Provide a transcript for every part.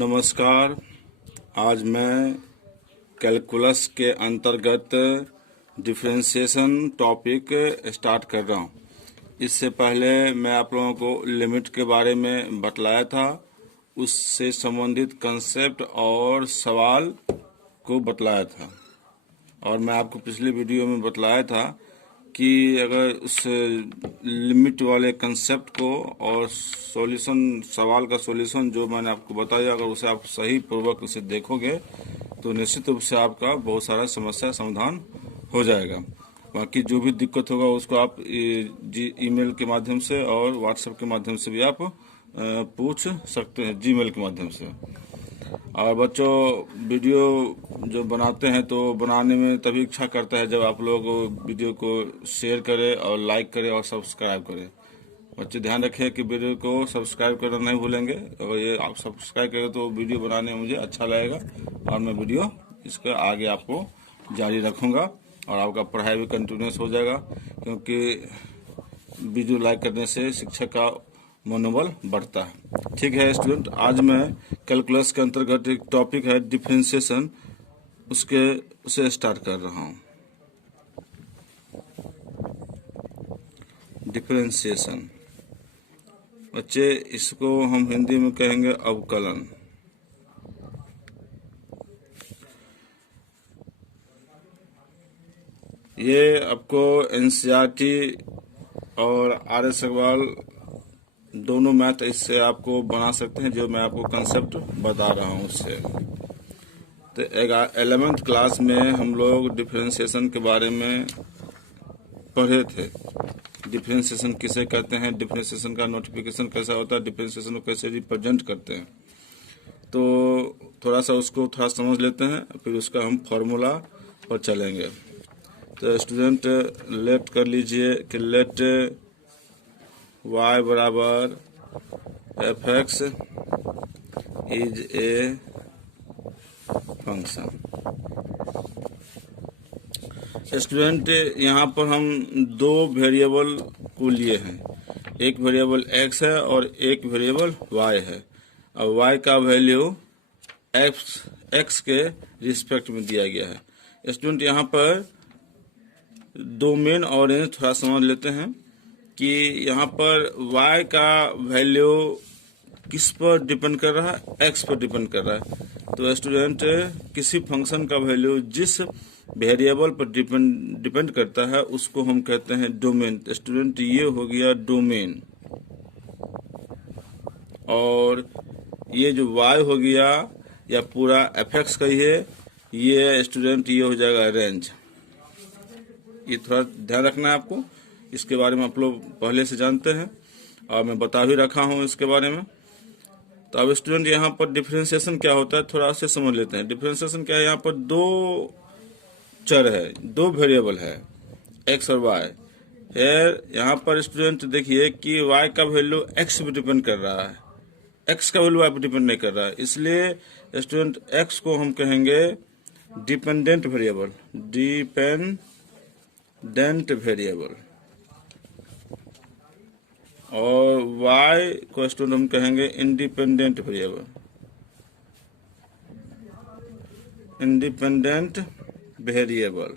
नमस्कार। आज मैं कैलकुलस के अंतर्गत डिफरेंशिएशन टॉपिक स्टार्ट कर रहा हूँ। इससे पहले मैं आप लोगों को लिमिट के बारे में बतलाया था, उससे संबंधित कंसेप्ट और सवाल को बतलाया था। और मैं आपको पिछले वीडियो में बतलाया था कि अगर उस लिमिट वाले कंसेप्ट को और सॉल्यूशन, सवाल का सॉल्यूशन जो मैंने आपको बताया, अगर उसे आप सही पूर्वक उसे देखोगे तो निश्चित रूप से आपका बहुत सारा समस्या समाधान हो जाएगा। बाकी जो भी दिक्कत होगा उसको आप ईमेल के माध्यम से और व्हाट्सएप के माध्यम से भी आप पूछ सकते हैं, जीमेल के माध्यम से। और बच्चों, वीडियो जो बनाते हैं तो बनाने में तभी इच्छा करता है जब आप लोग वीडियो को शेयर करें और लाइक करें और सब्सक्राइब करें। बच्चे ध्यान रखें कि वीडियो को सब्सक्राइब करना नहीं भूलेंगे। अगर ये आप सब्सक्राइब करें तो वीडियो बनाने में मुझे अच्छा लगेगा और मैं वीडियो इसके आगे आपको जारी रखूँगा और आपका पढ़ाई भी कंटिन्यूस हो जाएगा, क्योंकि वीडियो लाइक करने से शिक्षक का मनोबल बढ़ता है। ठीक है स्टूडेंट, आज मैं कैलकुलस के अंतर्गत एक टॉपिक है डिफरेंशिएशन, उसे स्टार्ट कर रहा हूँ। डिफरेंशिएशन बच्चे, इसको हम हिंदी में कहेंगे अवकलन। ये आपको एनसीईआरटी और आर.एस. अग्रवाल दोनों मैथ इससे आपको बना सकते हैं, जो मैं आपको कंसेप्ट बता रहा हूँ उससे। तो 11th क्लास में हम लोग डिफरेंशिएशन के बारे में पढ़े थे। डिफरेंशिएशन किसे कहते हैं, डिफरेंशिएशन का नोटिफिकेशन कैसा होता है, डिफरेंशिएशन को कैसे रिप्रेजेंट करते हैं। तो थोड़ा सा उसको समझ लेते हैं, फिर उसका हम फॉर्मूला पर चलेंगे। तो स्टूडेंट लेट कर लीजिए कि लेट y बराबर F x is a function. Student, यहाँ पर हम दो वेरिएबल को लिए हैं, एक वेरिएबल x है और एक वेरिएबल y है। अब y का वैल्यू x के रिस्पेक्ट में दिया गया है। स्टूडेंट, यहाँ पर डोमेन और रेंज थोड़ा समझ लेते हैं कि यहाँ पर y का वैल्यू किस पर डिपेंड कर रहा है, x पर डिपेंड कर रहा है। तो स्टूडेंट, किसी फंक्शन का वैल्यू जिस वेरिएबल पर डिपेंड करता है उसको हम कहते हैं डोमेन। स्टूडेंट, ये हो गया डोमेन, और ये जो y हो गया या पूरा f(x) का ही है, ये स्टूडेंट ये हो जाएगा रेंज। ये थोड़ा ध्यान रखना है आपको, इसके बारे में आप लोग पहले से जानते हैं और मैं बता भी रखा हूँ इसके बारे में। तो अब स्टूडेंट, यहाँ पर डिफरेंशिएशन क्या होता है थोड़ा से समझ लेते हैं। डिफरेंशिएशन क्या है, यहाँ पर दो चर है, दो वेरिएबल है, x और y है। यहाँ पर स्टूडेंट देखिए कि y का वैल्यू x पे डिपेंड कर रहा है, x का वैल्यू y पे डिपेंड नहीं कर रहा है। इसलिए स्टूडेंट x को हम कहेंगे डिपेंडेंट वेरिएबल, डिपेंडेंट वेरिएबल, और y को स्टूडेंट हम कहेंगे इंडिपेंडेंट वेरिएबल, इंडिपेंडेंट वेरिएबल।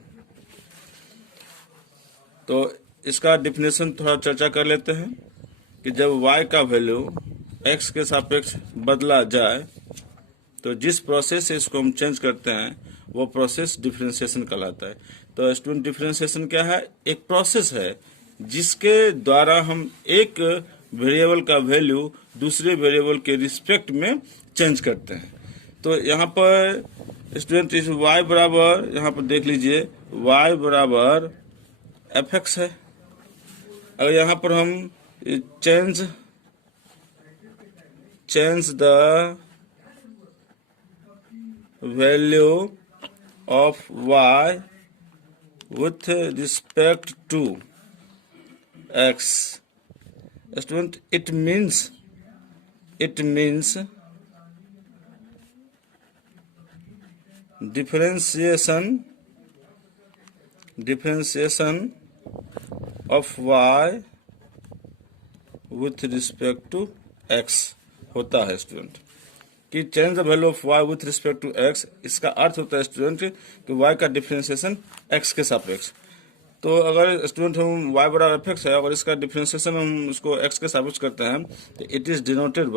तो इसका डिफिनेशन थोड़ा चर्चा कर लेते हैं कि जब y का वैल्यू x के सापेक्ष बदला जाए तो जिस प्रोसेस से इसको हम चेंज करते हैं वो प्रोसेस डिफरेंशिएशन कहलाता है। तो स्टूडेंट, डिफरेंशिएशन क्या है, एक प्रोसेस है जिसके द्वारा हम एक वेरिएबल का वैल्यू दूसरे वेरिएबल के रिस्पेक्ट में चेंज करते हैं। तो यहाँ पर स्टूडेंट इस y बराबर, यहाँ पर देख लीजिए y बराबर f(x) है। अगर यहाँ पर हम change the value of y with respect to x, student, it means differentiation of y with respect to x होता है स्टूडेंट। कि change the value of y with respect to x, इसका अर्थ होता है स्टूडेंट कि वाई का differentiation x के सापेक्ष। तो अगर स्टूडेंट हम y बराबर एफ एक्स है और इसका डिफरेंशिएशन हम उसको x के सापेक्ष करते हैं तो it is denoted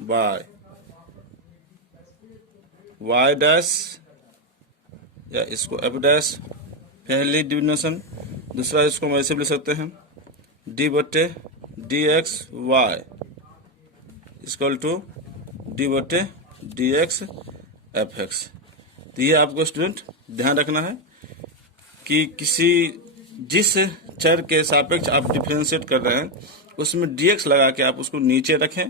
by y dash या इसको f डैश, पहली डिनोटेशन। दूसरा इसको हम ऐसे भी लिख सकते हैं d बटे d x y equal to d बटे डी एक्स एफ एक्स। तो ये आपको स्टूडेंट ध्यान रखना है कि जिस चर के सापेक्ष आप डिफरेंशिएट कर रहे हैं उसमें dx लगा के आप उसको नीचे रखें,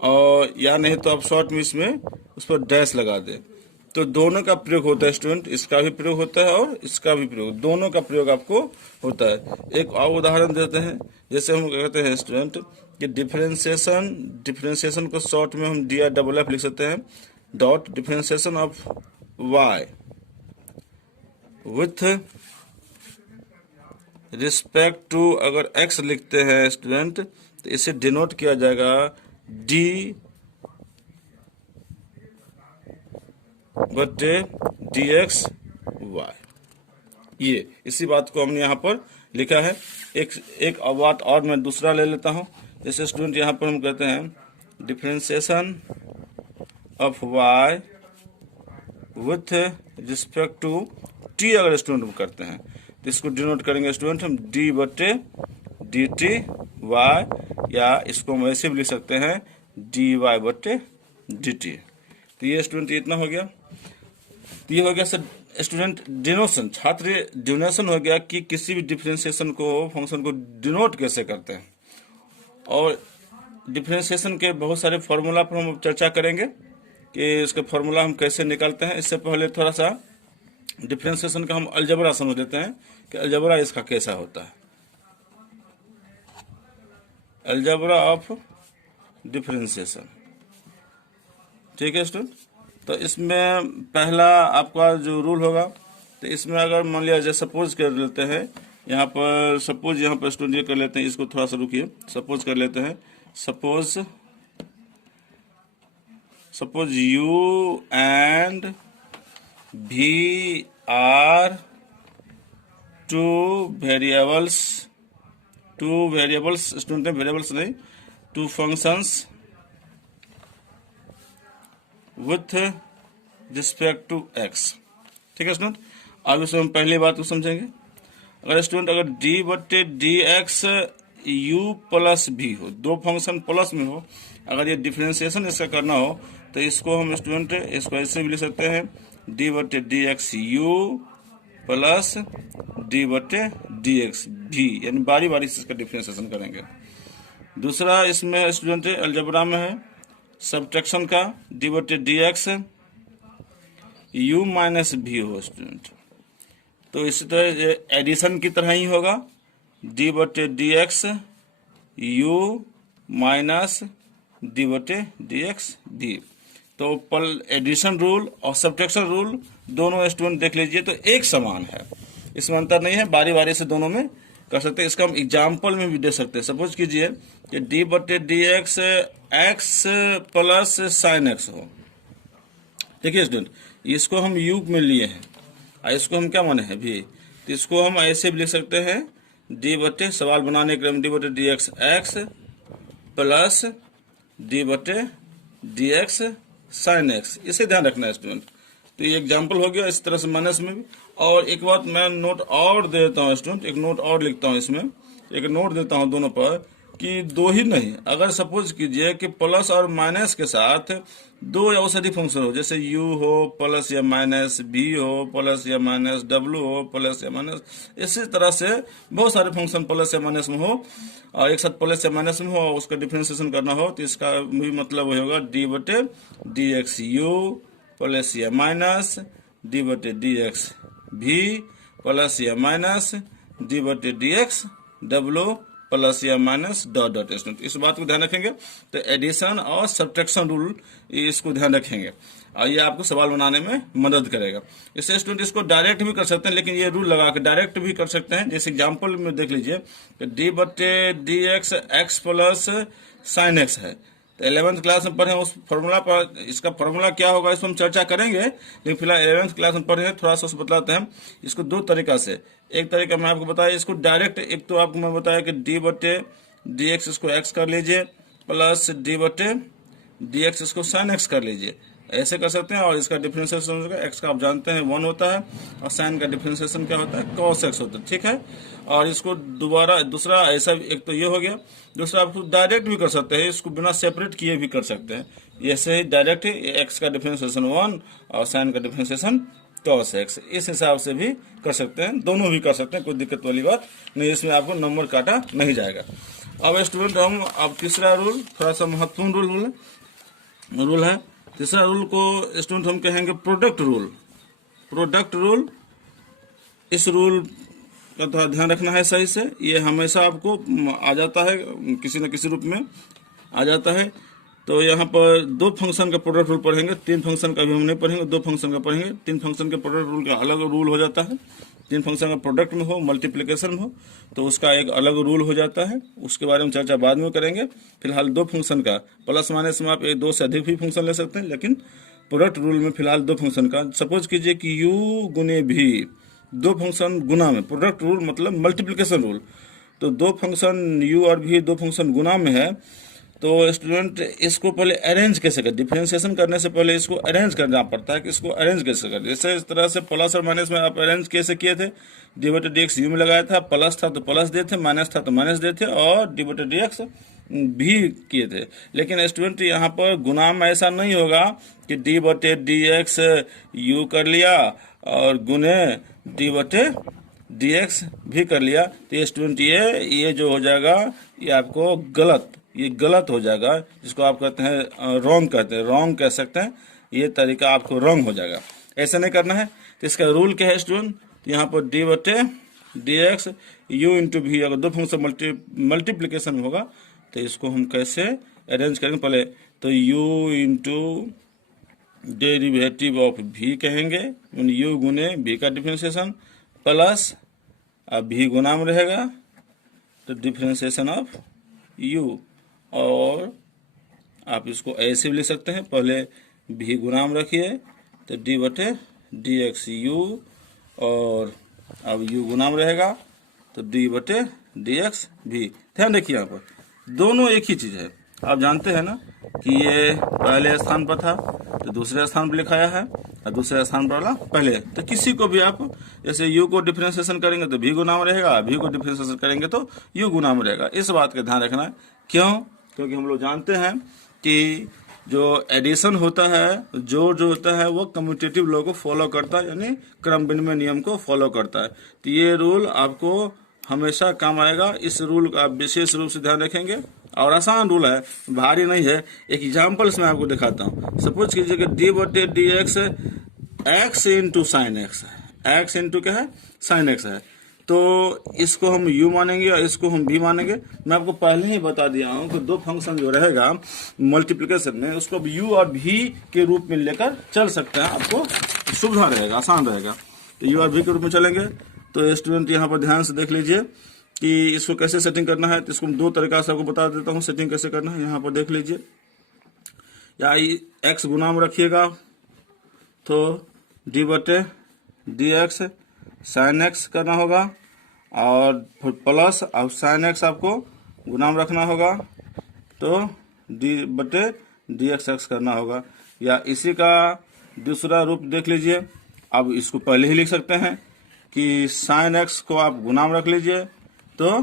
और या नहीं तो आप शॉर्ट में इसमें उस पर डैश लगा दें। तो दोनों का प्रयोग होता है स्टूडेंट, इसका भी प्रयोग होता है और इसका भी प्रयोग, दोनों का प्रयोग आपको होता है। एक और उदाहरण देते हैं, जैसे हम कहते हैं स्टूडेंट कि डिफरेंशिएशन को शॉर्ट में हम DRFF लिख सकते हैं, dot differentiation of y with respect to, अगर x लिखते हैं स्टूडेंट तो इसे डिनोट किया जाएगा d बटे dx y। ये इसी बात को हमने यहाँ पर लिखा है। एक बात और मैं दूसरा ले लेता हूँ। जैसे स्टूडेंट यहाँ पर हम कहते हैं differentiation of y with respect to t, अगर स्टूडेंट हम करते हैं तो इसको डिनोट करेंगे स्टूडेंट हम d बटे डी टी वाई, या इसको हम ऐसे भी लिख सकते हैं dy बटे डी टी। तो ये स्टूडेंट इतना हो गया। तो ये हो गया सर स्टूडेंट डिनोशन, छात्र डिनोशन हो गया कि किसी भी डिफरेंशिएशन को, फंक्शन को डिनोट कैसे करते हैं। और डिफरेंशिएशन के बहुत सारे फॉर्मूला पर हम चर्चा करेंगे कि इसका फॉर्मूला हम कैसे निकालते हैं। इससे पहले थोड़ा सा डिफरेंशिएशन का हम अलजबरा समझ लेते हैं कि अलजबरा इसका कैसा होता है। अलजबरा ऑफ डिफरेंशिएशन, ठीक है स्टूडेंट। तो इसमें पहला आपका जो रूल होगा, तो इसमें अगर मान लिया जाए सपोज कर लेते हैं, यहाँ पर स्टूडेंट ये कर लेते हैं, इसको थोड़ा सा रुकिए, सपोज कर लेते हैं, suppose u and v are two variables student, variables नहीं, two functions with respect to x, ठीक है स्टूडेंट। अब इसमें हम पहली बात को समझेंगे। अगर d बटे डी एक्स u प्लस भी हो, दो फंक्शन प्लस में हो, अगर ये डिफरेंशिएशन इसका करना हो तो इसको हम स्टूडेंट इसको ऐसे भी लिख सकते हैं d बटे d x you plus d बटे डी एक्स भी, यानी बारी बारी से इसका डिफरेंशिएशन करेंगे। दूसरा इसमें स्टूडेंट अलजबरा में है सब्ट्रैक्शन का, d बटे डी एक्स यू माइनस भी हो स्टूडेंट, तो इसी तरह एडिशन की तरह ही होगा, d बटे d x you minus D बटे डी एक्स भी। तो एडिशन रूल और सब्ट्रैक्शन रूल दोनों स्टूडेंट देख लीजिए तो एक समान है, इसमें अंतर नहीं है, बारी बारी से दोनों में कर सकते हैं। इसका हम एग्जाम्पल में भी दे सकते हैं। सपोज कीजिए कि d बटे d x x plus sine x हो, ठीक है स्टूडेंट, इसको हम u में लिए हैं और इसको हम क्या माने हैं भी, तो इसको हम ऐसे भी लिख सकते हैं d बटे, सवाल बनाने के लिए d बटे d x x plus d बटे डी एक्स साइन एक्स, इसे ध्यान रखना है स्टूडेंट। तो ये एग्जाम्पल हो गया, इस तरह से माइनस में भी। और एक बात मैं नोट और दे देता हूँ स्टूडेंट, एक नोट और लिखता हूँ इसमें, एक नोट देता हूँ दोनों पर कि दो ही नहीं, अगर सपोज कीजिए कि प्लस और माइनस के साथ दो औषधि फंक्शन हो, जैसे u हो प्लस या माइनस, v हो प्लस या माइनस, w हो प्लस या माइनस, इसी तरह से बहुत सारे फंक्शन प्लस या माइनस में हो और एक साथ प्लस या माइनस में हो और उसका डिफरेंशिएशन करना हो, तो इसका भी मतलब वही होगा d बटे डी एक्स यू प्लस या माइनस d बटे डी एक्स भी प्लस या माइनस d बटे डी एक्स w प्लस या माइनस डॉट डॉट स्टूडेंट, इस बात को ध्यान रखेंगे। तो एडिशन और सब्ट्रैक्शन रूल इसको ध्यान रखेंगे और ये आपको सवाल बनाने में मदद करेगा। इससे स्टूडेंट इसको डायरेक्ट भी कर सकते हैं, लेकिन ये रूल लगा के डायरेक्ट भी कर सकते हैं। जैसे एग्जांपल में देख लीजिए कि डी बटे d x x plus sign x है। तो 11th क्लास में पढ़े उस फॉर्मूला पर, इसका फॉर्मूला क्या होगा इस पर हम चर्चा करेंगे, लेकिन फिलहाल 11th क्लास में पढ़े थोड़ा सा बतलाते हैं इसको दो तरीका से। एक तरीका मैं आपको बताया इसको डायरेक्ट, एक तो आपको मैं बताया कि डी बटे डी एक्स इसको एक्स कर लीजिए प्लस डी बटे डी एक्स इसको साइन एक्स कर लीजिए, ऐसे कर सकते हैं। और इसका डिफरेंशिएशन एक्स का आप जानते हैं 1 होता है और साइन का डिफरेंशिएशन क्या होता है cos x होता है, ठीक है। और इसको दोबारा दूसरा ऐसा, एक तो ये हो गया, दूसरा आप डायरेक्ट भी कर सकते हैं, इसको बिना सेपरेट किए भी कर सकते हैं। ऐसे ही डायरेक्ट एक्स का डिफरेंशिएशन 1 और साइन का डिफरेंशिएशन cos x, इस हिसाब से भी कर सकते हैं, दोनों भी कर सकते हैं, कोई दिक्कत वाली बात नहीं, इसमें आपको नंबर काटा नहीं जाएगा। अब स्टूडेंट हम अब तीसरा रूल, थोड़ा सा महत्वपूर्ण रूल है। तीसरा रूल को स्टूडेंट हम कहेंगे प्रोडक्ट रूल। प्रोडक्ट रूल, इस रूल का थोड़ा ध्यान रखना है सही से, ये हमेशा आपको आ जाता है, किसी न किसी रूप में आ जाता है। तो यहाँ पर दो फंक्शन का प्रोडक्ट रूल पढ़ेंगे, तीन फंक्शन का भी हम नहीं पढ़ेंगे, दो फंक्शन का पढ़ेंगे। तीन फंक्शन के प्रोडक्ट रूल का अलग रूल हो जाता है। तीन फंक्शन का प्रोडक्ट में हो, मल्टीप्लिकेशन में हो, तो उसका एक अलग रूल हो जाता है, उसके बारे में चर्चा बाद में करेंगे। फिलहाल दो फंक्शन का प्लस माइनस में आप एक दो से अधिक भी फंक्शन ले सकते हैं, लेकिन प्रोडक्ट रूल में फिलहाल दो फंक्शन का। सपोज कीजिए कि u गुने भी, दो फंक्शन गुना में, प्रोडक्ट रूल मतलब मल्टीप्लिकेशन रूल। तो दो फंक्शन u और v दो फंक्शन गुना में है, तो स्टूडेंट इसको पहले अरेंज कैसे कर, डिफरेंशिएशन करने से पहले इसको अरेंज करना पड़ता है कि इसको अरेंज कैसे कर। जैसे इस तरह से प्लस और माइनस में आप अरेंज कैसे किए थे, डी बटे डी एक्स यू में लगाया था, प्लस था तो प्लस दे थे, माइनस था तो माइनस दे थे, और डी बटे डी एक्स भी किए थे। लेकिन स्टूडेंट यहाँ पर गुना में ऐसा नहीं होगा कि डी बटे डी एक्स यू कर लिया और गुने डी बटे डी एक्स भी कर लिया। तो ये स्टूडेंट ये जो हो जाएगा ये आपको गलत हो जाएगा, जिसको आप कहते हैं रॉन्ग कहते हैं, रॉन्ग कह सकते हैं, ये तरीका आपको रॉन्ग हो जाएगा, ऐसा नहीं करना है। तो इसका रूल क्या है स्टूडेंट, यहाँ पर डी बटे डी एक्स यू इंटू भी, अगर दो फंक्शन मल्टीप्लीकेशन में होगा तो इसको हम कैसे अरेंज करेंगे, पहले तो u into derivative of v कहेंगे, u गुने v का डिफरेंशिएशन प्लस, अब v गुना में रहेगा तो डिफरेंशिएशन ऑफ u, और आप इसको ऐसे भी लिख सकते हैं, पहले v गुना में रखिए तो d बटे डी एक्स यू, और अब u गुना में रहेगा तो d बटे डी एक्स भी। ध्यान रखिए यहाँ पर दोनों एक ही चीज है, आप जानते हैं ना कि ये पहले स्थान पर था तो दूसरे स्थान पर लिखाया है और दूसरे स्थान पर वाला पहले। तो किसी को भी आप जैसे u को डिफरेंशिएशन करेंगे तो v गुना में रहेगा, v को डिफरेंशिएशन करेंगे तो u गुना में रहेगा। इस बात का ध्यान रखना है, क्यों, क्योंकि हम लोग जानते हैं कि जो एडिशन होता है, जोड़ जो होता है वो कम्यूटेटिव लॉ को फॉलो करता है, यानी क्रम विनिमय नियम को फॉलो करता है। तो ये रूल आपको हमेशा काम आएगा, इस रूल का आप विशेष रूप से ध्यान रखेंगे, और आसान रूल है, भारी नहीं है। एक एग्जाम्पल मैं आपको दिखाता हूँ। सपोज कीजिए कि डी बटे d x x into sine x है, एक्स इंटू क्या है साइन एक्स है, तो इसको हम u मानेंगे और इसको हम v मानेंगे। मैं आपको पहले ही बता दिया हूँ कि दो फंक्शन जो रहेगा मल्टीप्लिकेशन में उसको u और v के रूप में लेकर चल सकते हैं, आपको सुविधा रहेगा, आसान रहेगा। तो u और v के रूप में चलेंगे। तो स्टूडेंट यहाँ पर ध्यान से देख लीजिए कि इसको कैसे सेटिंग करना है। तो इसको दो तरीका से आपको बता देता हूँ सेटिंग कैसे करना है। यहाँ पर देख लीजिए, या x गुना में रखिएगा तो डी बटे डी एक्स साइन एक्स करना होगा, और फिर प्लस अब साइन एक्स आपको गुना में रखना होगा तो डी बटे डी एक्स करना होगा। या इसी का दूसरा रूप देख लीजिए, अब इसको पहले ही लिख सकते हैं कि साइन एक्स को आप गुना में रख लीजिए तो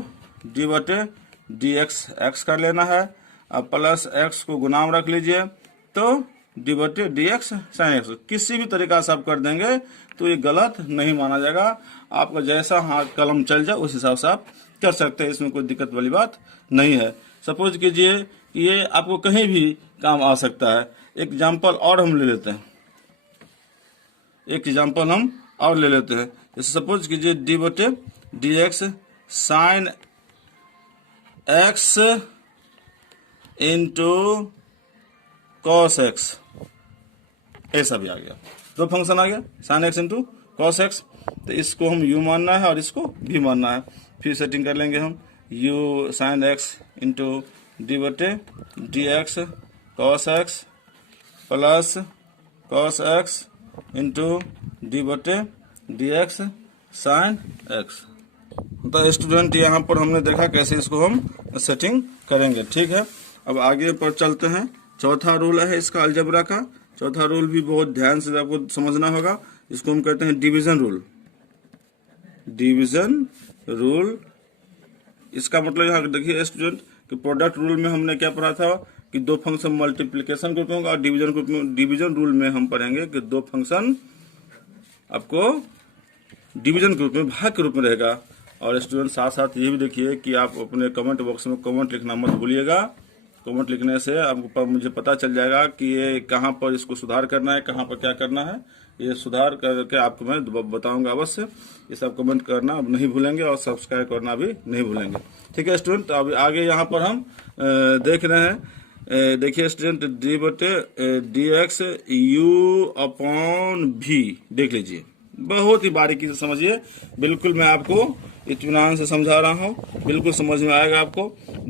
डी बटे डी एक्स कर लेना है, अब प्लस एक्स को गुना में रख लीजिए तो डी बटे डी एक्स साइन एक्स। किसी भी तरीका से आप कर देंगे तो ये गलत नहीं माना जाएगा, आपका जैसा हाथ कलम चल जाए उस हिसाब से आप कर सकते हैं, इसमें कोई दिक्कत वाली बात नहीं है। सपोज कीजिए कि ये आपको कहीं भी काम आ सकता है। एक एग्जाम्पल और हम ले लेते हैं, एक एग्जाम्पल हम और ले लेते हैं। जैसे सपोज कीजिए डी बटे d x sine x into cos x, ऐसा भी आ गया। दो फंक्शन आ गया, sign x into cos x. तो इसको हम u मानना है और इसको v मानना है। फिर सेटिंग कर लेंगे हम, u sine x into d बटे d x cos x plus cos x into d बटे डी एक्स साइन एक्स। तो स्टूडेंट यहाँ पर हमने देखा कैसे इसको हम सेटिंग करेंगे, ठीक है। अब आगे पर चलते हैं। चौथा रूल है इसका अलजेब्रा का। चौथा रूल भी बहुत ध्यान से आपको समझना होगा। इसको हम कहते हैं डिवीजन रूल। डिवीजन रूल, इसका मतलब यहाँ देखिए स्टूडेंट कि प्रोडक्ट रूल में हमने क्या पढ़ा था कि दो फंक्शन मल्टीप्लिकेशन ग्रुप में होगा, और डिवीजन ग्रुप में, डिवीजन रूल में हम पढ़ेंगे कि दो फंक्शन आपको डिवीजन ग्रुप में भाग के रूप में रहेगा। और स्टूडेंट साथ साथ ये भी देखिए कि आप अपने कमेंट बॉक्स में कमेंट लिखना मत भूलिएगा। कमेंट लिखने से आपको मुझे पता चल जाएगा कि ये कहाँ पर इसको सुधार करना है, कहाँ पर क्या करना है। ये सुधार करके आपको मैं बताऊंगा अवश्य। ये सब कमेंट करना अब नहीं भूलेंगे और सब्सक्राइब करना भी नहीं भूलेंगे, ठीक है स्टूडेंट। तो अब आगे यहाँ पर हम देख रहे हैं, देखिए स्टूडेंट डी बटे डी एक्स यू अपॉन भी, देख लीजिए, बहुत ही बारीकी से समझिए। बिल्कुल मैं आपको इत्मीनान से समझा रहा हूँ, बिल्कुल समझ में आएगा आपको।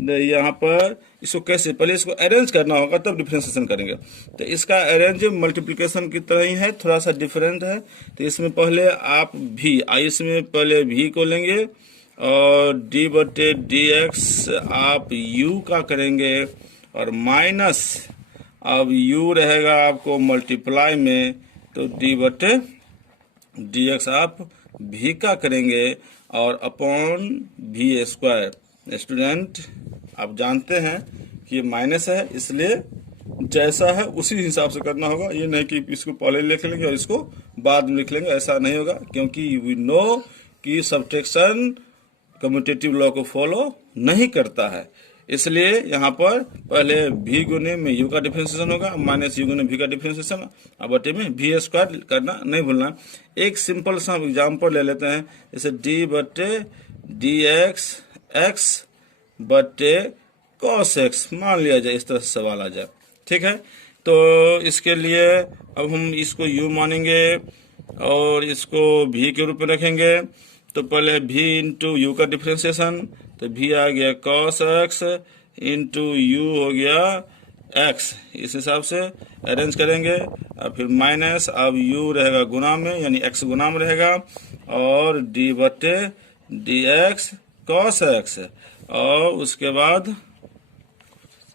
यहाँ पर इसको कैसे, पहले इसको अरेंज करना होगा तब डिफरेंशिएशन करेंगे। तो इसका अरेंज मल्टीप्लिकेशन की तरह ही है, थोड़ा सा डिफरेंट है। तो इसमें पहले आप भी, इसमें पहले भी को लेंगे और डी बटे डी एक्स आप यू का करेंगे और माइनस अब यू रहेगा आपको मल्टीप्लाई में, तो डी बटे डी एक्स आप भी का करेंगे और अपॉन भी स्क्वायर। स्टूडेंट आप जानते हैं कि ये माइनस है, इसलिए जैसा है उसी हिसाब से करना होगा। ये नहीं कि इसको पहले लिख लेंगे और इसको बाद में लिख लेंगे, ऐसा नहीं होगा, क्योंकि वी नो कि सब्ट्रैक्शन कम्यूटेटिव लॉ को फॉलो नहीं करता है। इसलिए यहाँ पर पहले भी गुने में यू का डिफरेंशिएशन होगा, माइनस यू गुने भी का डिफरेंशिएशन, और बटे में भी स्क्वायर करना नहीं भूलना। एक सिंपल सा एग्जांपल ले लेते हैं, जैसे डी बटे डी एक्स एक्स बटे कॉस एक्स मान लिया जाए, इस तरह से सवाल आ जाए, ठीक है। तो इसके लिए अब हम इसको यू मानेंगे और इसको भी के रूप में रखेंगे। तो पहले भी इंटू यू का डिफरेंशिएशन, तो भी आ गया कॉस एक्स इंटू यू हो गया एक्स, इस हिसाब से अरेंज करेंगे। और फिर माइनस अब यू रहेगा गुना में, यानी एक्स गुना में रहेगा, और डी बटे डी एक्स कॉस एक्स, और उसके बाद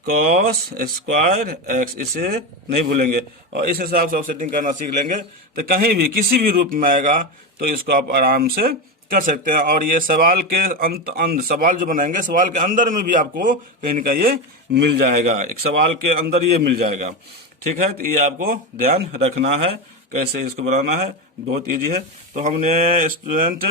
कॉस स्क्वायर एक्स, इसे नहीं भूलेंगे। और इस हिसाब से आप सेटिंग करना सीख लेंगे तो कहीं भी किसी भी रूप में आएगा तो इसको आप आराम से कर सकते हैं। और ये सवाल के सवाल जो बनाएंगे, सवाल के अंदर में भी आपको कहीं ना कहीं ये मिल जाएगा, एक सवाल के अंदर ये मिल जाएगा, ठीक है। तो ये आपको ध्यान रखना है कैसे इसको बनाना है, बहुत इजी है। तो हमने स्टूडेंट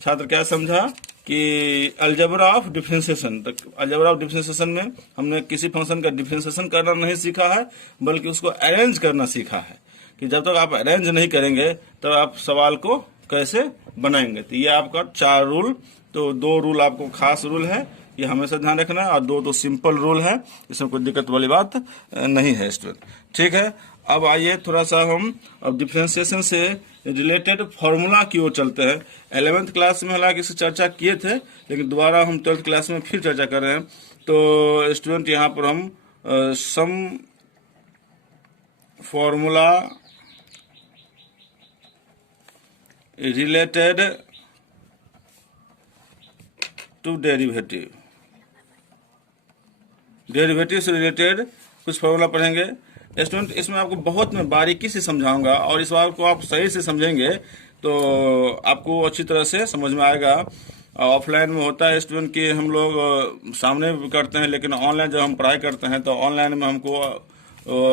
छात्र क्या समझा कि algebra of differentiation, algebra of differentiation में हमने किसी फंक्शन का डिफरेंशिएशन करना नहीं सीखा है, बल्कि उसको अरेंज करना सीखा है। कि जब तक आप अरेंज नहीं करेंगे तब आप सवाल को कैसे बनाएंगे। तो ये आपका 4 रूल, तो 2 रूल आपको खास रूल है, ये हमेशा ध्यान रखना है, और 2 तो सिंपल रूल है, इसमें कोई दिक्कत वाली बात नहीं है स्टूडेंट, ठीक है। अब आइए थोड़ा सा हम अब डिफरेंशिएशन से रिलेटेड फॉर्मूला की ओर चलते हैं। 11th क्लास में हालांकि इसकी चर्चा किए थे, लेकिन दोबारा हम 12th क्लास में फिर चर्चा कर रहे हैं। तो स्टूडेंट यहाँ पर हम some formula related to derivative, derivative से रिलेटेड कुछ फॉर्मूला पढ़ेंगे स्टूडेंट। इसमें आपको बहुत मैं बारीकी से समझाऊंगा, और इस बात को आप सही से समझेंगे तो आपको अच्छी तरह से समझ में आएगा। ऑफलाइन में होता है स्टूडेंट कि हम लोग सामने भी करते हैं, लेकिन ऑनलाइन जब हम पढ़ाई करते हैं तो ऑनलाइन में हमको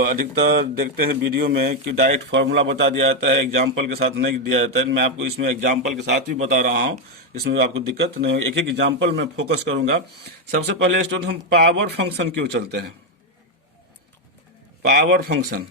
अधिकतर देखते हैं वीडियो में कि डायरेक्ट फार्मूला बता दिया जाता है, एग्जाम्पल के साथ नहीं दिया जाता है। मैं आपको इसमें एग्जाम्पल के साथ भी बता रहा हूँ, इसमें आपको दिक्कत नहीं होगी। एक एक एग्जाम्पल में फोकस करूंगा। सबसे पहले स्टूडेंट हम पावर फंक्शन क्यों चलते हैं, पावर फंक्शन,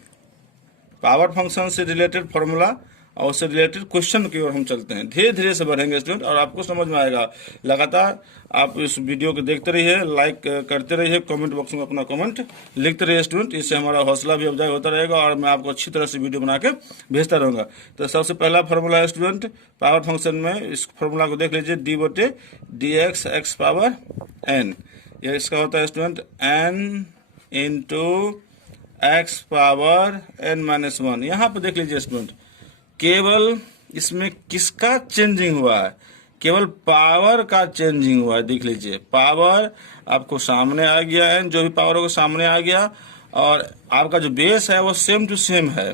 पावर फंक्शन से रिलेटेड फार्मूला और उससे रिलेटेड क्वेश्चन की ओर हम चलते हैं। धीरे धीरे से बढ़ेंगे स्टूडेंट, और आपको समझ में आएगा। लगातार आप इस वीडियो को देखते रहिए, लाइक करते रहिए, कमेंट बॉक्स में अपना कमेंट लिखते रहिए स्टूडेंट। इससे हमारा हौसला भी अफजाई होता रहेगा और मैं आपको अच्छी तरह से वीडियो बना के भेजता रहूँगा। तो सबसे पहला फार्मूला है स्टूडेंट पावर फंक्शन में, इस फार्मूला को देख लीजिए, डी बटे d x x power n. ये इसका होता है student n into x power n minus one. यहाँ पर देख लीजिए स्टूडेंट, केवल इसमें किसका चेंजिंग हुआ है, केवल पावर का चेंजिंग हुआ है। देख लीजिए पावर आपको सामने आ गया है, जो भी पावर होगा सामने आ गया, और आपका जो बेस है वो सेम टू सेम है।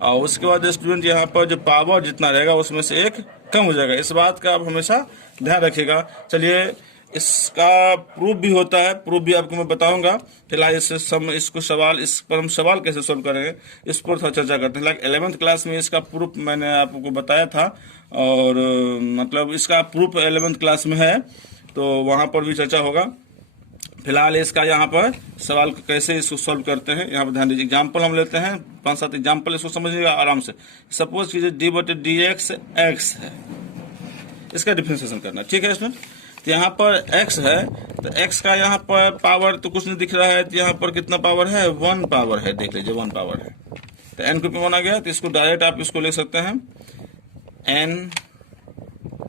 और उसके बाद स्टूडेंट यहाँ पर जो पावर जितना रहेगा उसमें से एक कम हो जाएगा। इस बात का आप हमेशा ध्यान रखिएगा। चलिए इसका प्रूफ भी होता है, प्रूफ भी आपको मैं बताऊंगा। फिलहाल इस पर हम सवाल कैसे सोल्व करेंगे इस पर थोड़ा चर्चा करते हैं। लाइक 11th क्लास में इसका प्रूफ मैंने आपको बताया था, और मतलब इसका प्रूफ 11th क्लास में है, तो वहां पर भी चर्चा होगा। फिलहाल इसका यहाँ पर सवाल कैसे इसको सोल्व करते हैं यहाँ पर ध्यान दीजिए। एग्जाम्पल हम लेते हैं 5-7 एग्जाम्पल, इसको समझिएगा आराम से। सपोज कीजिए डी बटे डी एक्स एक्स है, इसका डिफरेंशिएशन करना, ठीक है इसमें। तो यहाँ पर x है, तो x का यहाँ पर पावर तो कुछ नहीं दिख रहा है, तो यहाँ पर कितना पावर है, 1 पावर है। देख लीजिए 1 पावर है, तो n को 1 आ गया, तो इसको डायरेक्ट आप इसको लिख सकते हैं n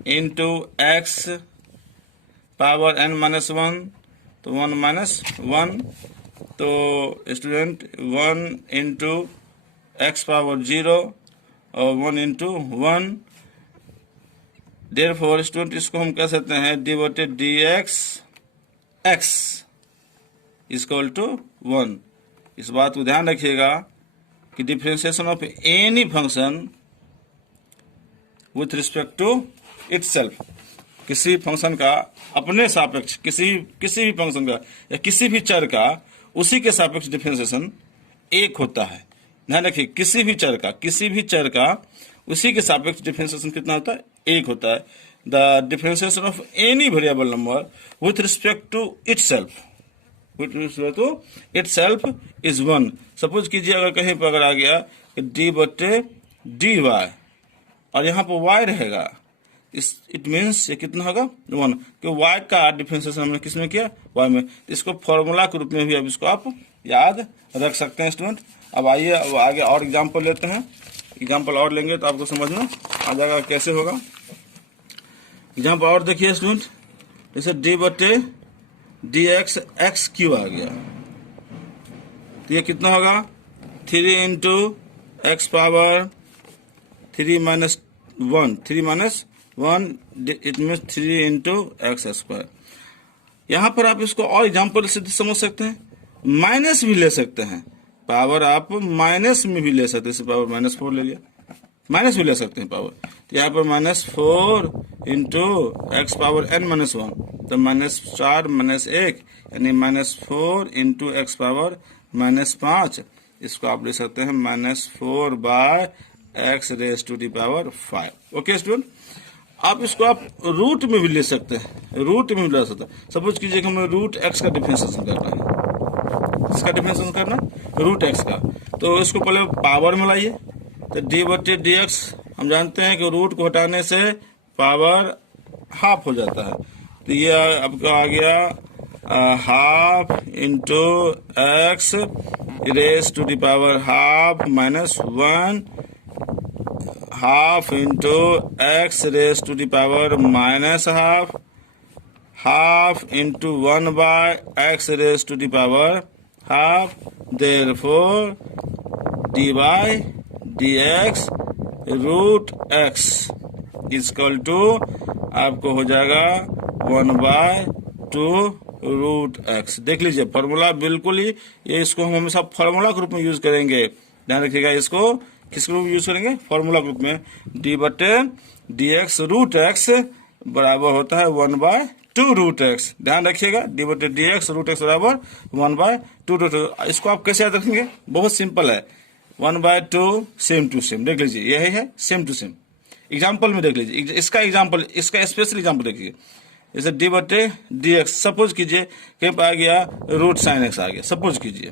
into x power n minus 1, तो 1 माइनस 1, तो स्टूडेंट 1 इंटू एक्स पावर 0 और 1 इंटू 1। देयरफॉर स्टूडेंट इसको हम कह सकते हैं डी बटे d x x equal to 1। इस बात को ध्यान रखिएगा कि differentiation of any function with respect to itself, किसी फंक्शन का अपने सापेक्ष, किसी भी फंक्शन का या किसी भी चर का उसी के सापेक्ष डिफरेंशिएशन एक होता है। ध्यान रखिए, किसी भी चर का उसी के सापेक्ष डिफरेंशिएशन कितना होता है, एक होता है। The differentiation of any variable number with respect to itself is 1। Suppose कीजिए अगर कहीं पर अगर आ गया कि डी बटे डी वाई और यहाँ पर y रहेगा, इट मीन्स ये कितना होगा 1, कि y का डिफरेंशिएशन हमने किस में किया, y में। तो इसको फॉर्मूला के रूप में भी अब इसको आप याद रख सकते हैं स्टूडेंट। अब आइए अब आगे और एग्जाम्पल लेते हैं। एग्जाम्पल और लेंगे तो आपको समझ में आ जाएगा कैसे होगा। एग्जाम्पल और देखिए स्टूडेंट, जैसे डी बटे डी एक्स एक्स क्यू आ गया, तो ये कितना होगा 3 into x power 3 minus 1 it means 3 into x square. यहाँ पर आप इसको और एग्जाम्पल से समझ सकते हैं, माइनस भी ले सकते हैं, पावर आप माइनस में भी ले सकते हैं। पावर -4 ले लिया, माइनस भी ले सकते हैं पावर, तो यहाँ पर -4 into x power n minus 1, तो -4 -1 यानी -4 इंटू एक्स पावर -5। इसको आप ले सकते हैं -4 by x raise to the power 5। Okay student, आप इसको आप रूट में भी ले सकते हैं, सपोज कीजिए कि हमें रूट एक्स का डिफरेंशिएशन करना है, इसका डिफरेंशिएशन करना रूट एक्स का, तो इसको पहले पावर में लाइए। तो डी बटे डी एक्स हम जानते हैं कि रूट को हटाने से पावर हाफ हो जाता है, तो ये आपका आ गया half into x raise to the power half -1, half into x raise to the power -half, half into 1 by x raise to the power half. Therefore d by d x root x equal to आपको हो जाएगा 1/2 root x. देख लीजिए formula बिल्कुल ही, ये इसको हम हमेशा फॉर्मूला के रूप में यूज करेंगे। ध्यान रखिएगा, इसको किस रूप में यूज करेंगे, फॉर्मूला के रूप में। डी बटे डी एक्स रूट एक्स बराबर होता है 1/2 रूट एक्स। ध्यान रखिएगा, डी बटे डी एक्स रूट एक्स बराबर 1/2 रूट एक्स। इसको आप कैसे याद रखेंगे, बहुत सिंपल है, 1/2 सेम टू सेम। देख लीजिए यही है सेम टू सेम। एग्जाम्पल में देख लीजिए, इसका स्पेशल एग्जाम्पल देखिए, जैसे डी बटे डी एक्स, सपोज कीजिए कहीं पर आ गया रूट साइन एक्स आ गया, सपोज कीजिए,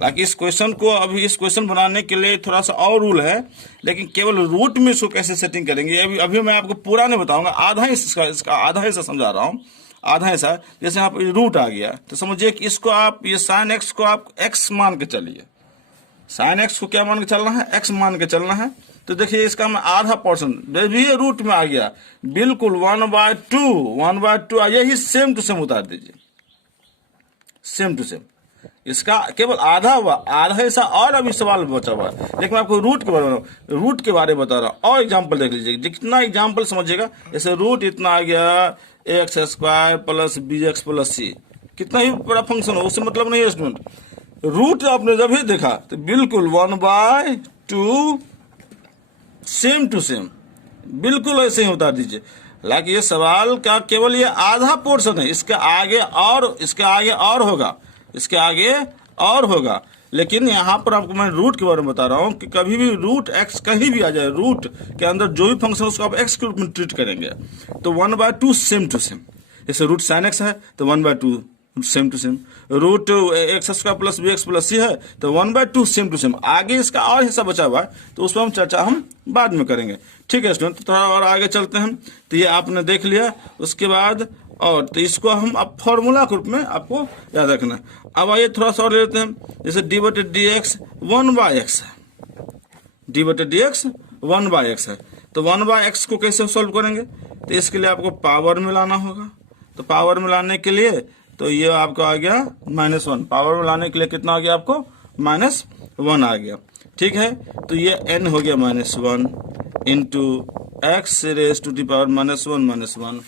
हालांकि इस क्वेश्चन को अभी इस क्वेश्चन बनाने के लिए थोड़ा सा और रूल है, लेकिन केवल रूट में इसको कैसे सेटिंग करेंगे अभी मैं आपको पूरा नहीं बताऊंगा, आधा ही इसका आधा हिस्सा समझा रहा हूँ। आधा हिस्सा जैसे यहाँ पर रूट आ गया तो समझिए कि इसको आप ये साइन एक्स को आप एक्स मान के चलिए, साइन एक्स को क्या मान के चलना है, एक्स मान के चलना है। तो देखिए इसका मैं आधा पोर्शन भी रूट में आ गया, बिल्कुल 1/2 यही सेम टू सेम उतार दीजिए, सेम टू सेम। इसका केवल आधा हुआ, आधा हिस्सा और अभी सवाल बचा हुआ है, लेकिन मैं आपको रूट के बारे में बता रहा हूँ। और एग्जाम्पल देख लीजिए, जितना एग्जाम्पल समझिएगा। जैसे रूट इतना आ गया x² plus bx plus c, कितना ही बड़ा फंक्शन हो उससे मतलब नहीं है स्टूडेंट। रूट आपने जब ही देखा तो बिल्कुल 1/2 सेम टू सेम, बिल्कुल ऐसे ही उतार दीजिए। हालांकि ये सवाल का केवल ये आधा पोर्शन है, इसके आगे और होगा, इसके आगे और होगा। लेकिन यहाँ पर आपको मैं रूट के बारे में बता रहा हूँ कि कभी भी रूट एक्स कहीं भी आ जाए, रूट के अंदर जो भी फंक्शन उसको आप एक्स के रूप में ट्रीट करेंगे। तो 1/2 सेम टू सेम। जैसे रूट साइन एक्स है तो 1/2 same to same, root x² plus bx plus c है तो 1/2 सेम टू सेम। आगे इसका और हिस्सा बचा हुआ है तो उस पर हम चर्चा बाद में करेंगे। ठीक है स्टूडेंट, तो थोड़ा और आगे चलते हैं। तो ये आपने देख लिया, उसके बाद और तो इसको हम अब फॉर्मूला के रूप में आपको याद रखना है। अब आइए थोड़ा सा और ले लेते हैं। जैसे d/dx 1/x है, d/dx 1/x है, तो 1/x को कैसे सोल्व करेंगे? तो इसके लिए आपको पावर में लाना होगा। तो पावर में लाने के लिए तो ये आपको आ गया -1, पावर में लाने के लिए कितना आ गया आपको -1 आ गया। ठीक है, तो ये n हो गया -1 into x raise to the power -1,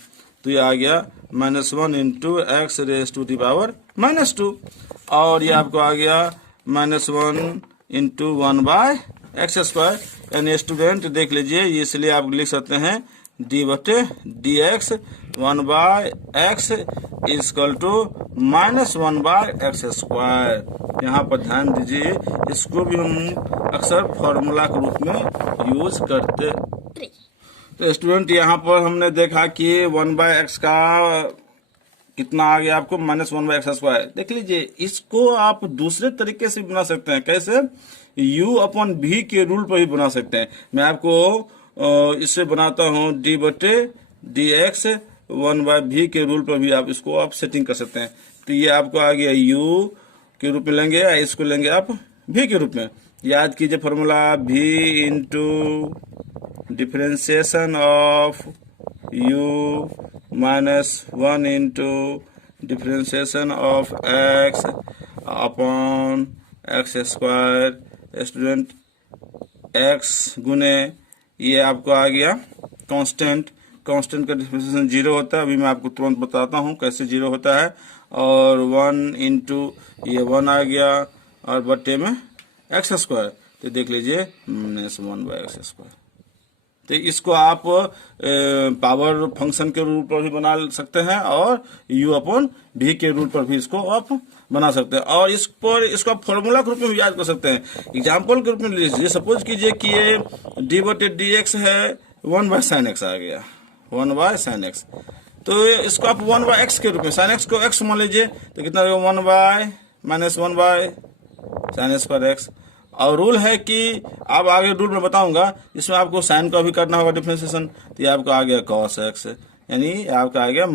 तो ये आ गया -1 into x raise to the power -2, और ये आपको आ गया -1 इंटू 1/x²। यानी स्टूडेंट देख लीजिए, इसलिए आप लिख सकते हैं d/dx 1/x equal to -1/x²। यहाँ पर ध्यान दीजिए, इसको भी हम अक्सर फॉर्मूला के रूप में यूज करते। तो स्टूडेंट यहाँ पर हमने देखा कि 1/x का कितना आ गया आपको -1/x²। देख लीजिए, इसको आप दूसरे तरीके से बना सकते हैं। कैसे? u/v के रूल पर ही बना सकते हैं। मैं आपको इससे बनाता हूँ d/dx 1/v के रूल पर भी आप इसको आप सेटिंग कर सकते हैं। तो ये आपको आ गया u के रूप में लेंगे, या इसको लेंगे आप v के रूप में। याद कीजिए formula, v into differentiation of u -1 into differentiation of x upon x²। Student x गुने ये आपको आ गया कांस्टेंट का डिफरेंशिएशन 0 होता है। अभी मैं आपको तुरंत बताता हूँ कैसे 0 होता है। और 1 इंटू ये 1 आ गया और बट्टे में x²। तो देख लीजिए -1/x²। तो इसको आप पावर फंक्शन के रूल पर भी बना सकते हैं और u/v के रूल पर भी इसको आप बना सकते हैं, और इसको आप फॉर्मूला के रूप में भी याद कर सकते हैं। एग्जाम्पल के रूप में लीजिए, सपोज कीजिए कि ये d/dx है 1/sin x आ गया, 1/sin x। तो इसको आप 1/x के रूप में, sin x को x मान लीजिए, तो कितना होगा 1/-1/sin x। और रूल है कि अब आगे रूल में बताऊंगा, इसमें आपको साइन का भी करना होगा डिफरेंशिएशन। तो ये आपको आ गया cos x, यानी आपका आ गया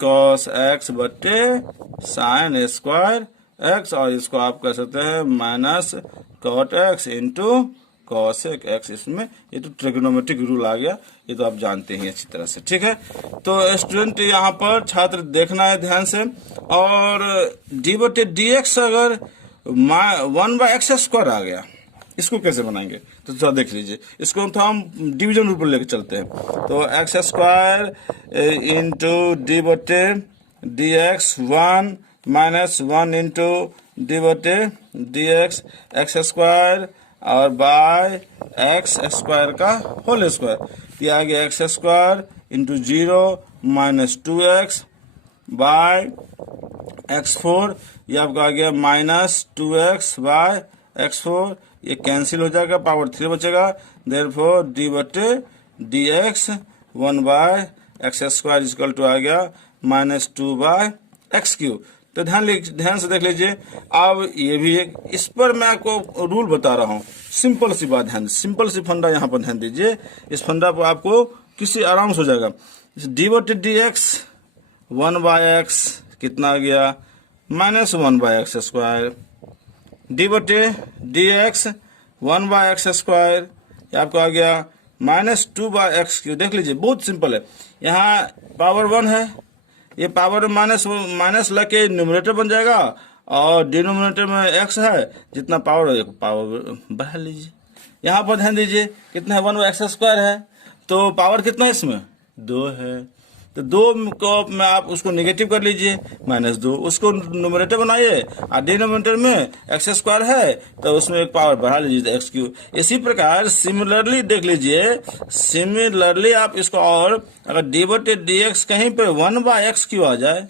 -cos x बट्टे sin² x, और इसको आप कह सकते हैं -cot x into cos x। इसमें ये तो ट्रिग्नोमेट्रिक रूल आ गया, ये तो आप जानते हैं अच्छी तरह से। ठीक है, तो स्टूडेंट यहाँ पर छात्र देखना है ध्यान से। और d/dx अगर 1/x² आ गया, इसको कैसे बनाएंगे? तो थोड़ा देख लीजिए, इसको तो हम डिवीजन रूल पर लेकर चलते हैं। तो x² into d/dx 1 -1 into d/dx x² और बाय x² का होल स्क्वायर। ये आ गया x² into 0 -2x bye x4। ये आपका आ गया -2x बाय x4। ये कैंसिल हो जाएगा, पावर 3 बचेगा। Therefore d/dx 1/x² equal to आ गया -2/x³। तो ध्यान से देख लीजिए। अब ये भी एक, इस पर मैं आपको रूल बता रहा हूँ, सिंपल सी बात, ध्यान, सिंपल सी फंडा यहाँ पर ध्यान दीजिए। इस फंडा पर आपको किसी आराम से हो जाएगा। डी बटे डी एक्स 1/x कितना आ गया, -1/x स्क्वायर। डी बटे डी एक्स 1/x², ये आपको आ गया -2/x³। देख लीजिए बहुत सिंपल है। यहाँ पावर 1 है, ये पावर माइनस लगे न्यूमरेटर बन जाएगा, और डिनोमिनेटर में x है, जितना पावर है पावर बढ़ा लीजिए। यहाँ पर ध्यान दीजिए कितना है, 1/x² है, तो पावर कितना है इसमें, 2 है। तो 2 को में आप उसको नेगेटिव कर लीजिए, -2, उसको न्यूमरेटर बनाइए, और डिनोमिनेटर में x² है, तो उसमें एक पावर बढ़ा लीजिए, x³। इसी प्रकार सिमिलरली देख लीजिए, सिमिलरली आप इसको, और अगर डी बटे डी एक्स कहीं पे 1/x³ आ जाए,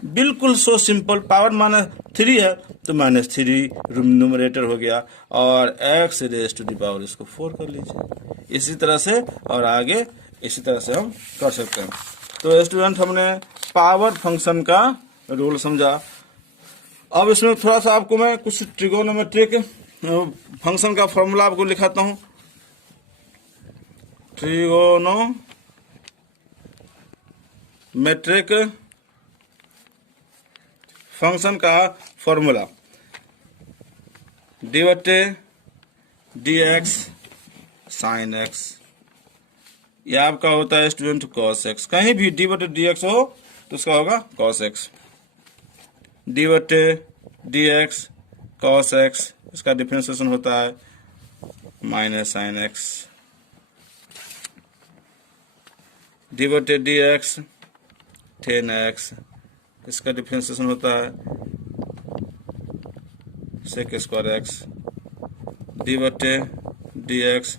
बिल्कुल सो सिंपल, पावर -3 है तो -3 न्यूमरेटर हो गया, और x⁻⁴ इसको 4 कर लीजिए। इसी तरह से और आगे इसी तरह से हम कर सकते हैं। तो स्टूडेंट, हमने पावर फंक्शन का रूल समझा। अब इसमें थोड़ा सा आपको मैं कुछ ट्रिगोनोमेट्रिक फंक्शन का फॉर्मूला आपको लिखाता हूं। ट्रिगोनोमेट्रिक फंक्शन का फॉर्मूला, डी बटे डी एक्स साइन एक्स, यह आपका होता है स्टूडेंट cos x। कहीं भी डी बटे डी एक्स हो तो उसका होगा cos x। डी बटे डी एक्स cos x, इसका डिफरेंशिएशन होता है -sin x। डी बटे डी एक्स tan x, इसका डिफरेंशिएशन होता है sec² x। डी बटे डी एक्स,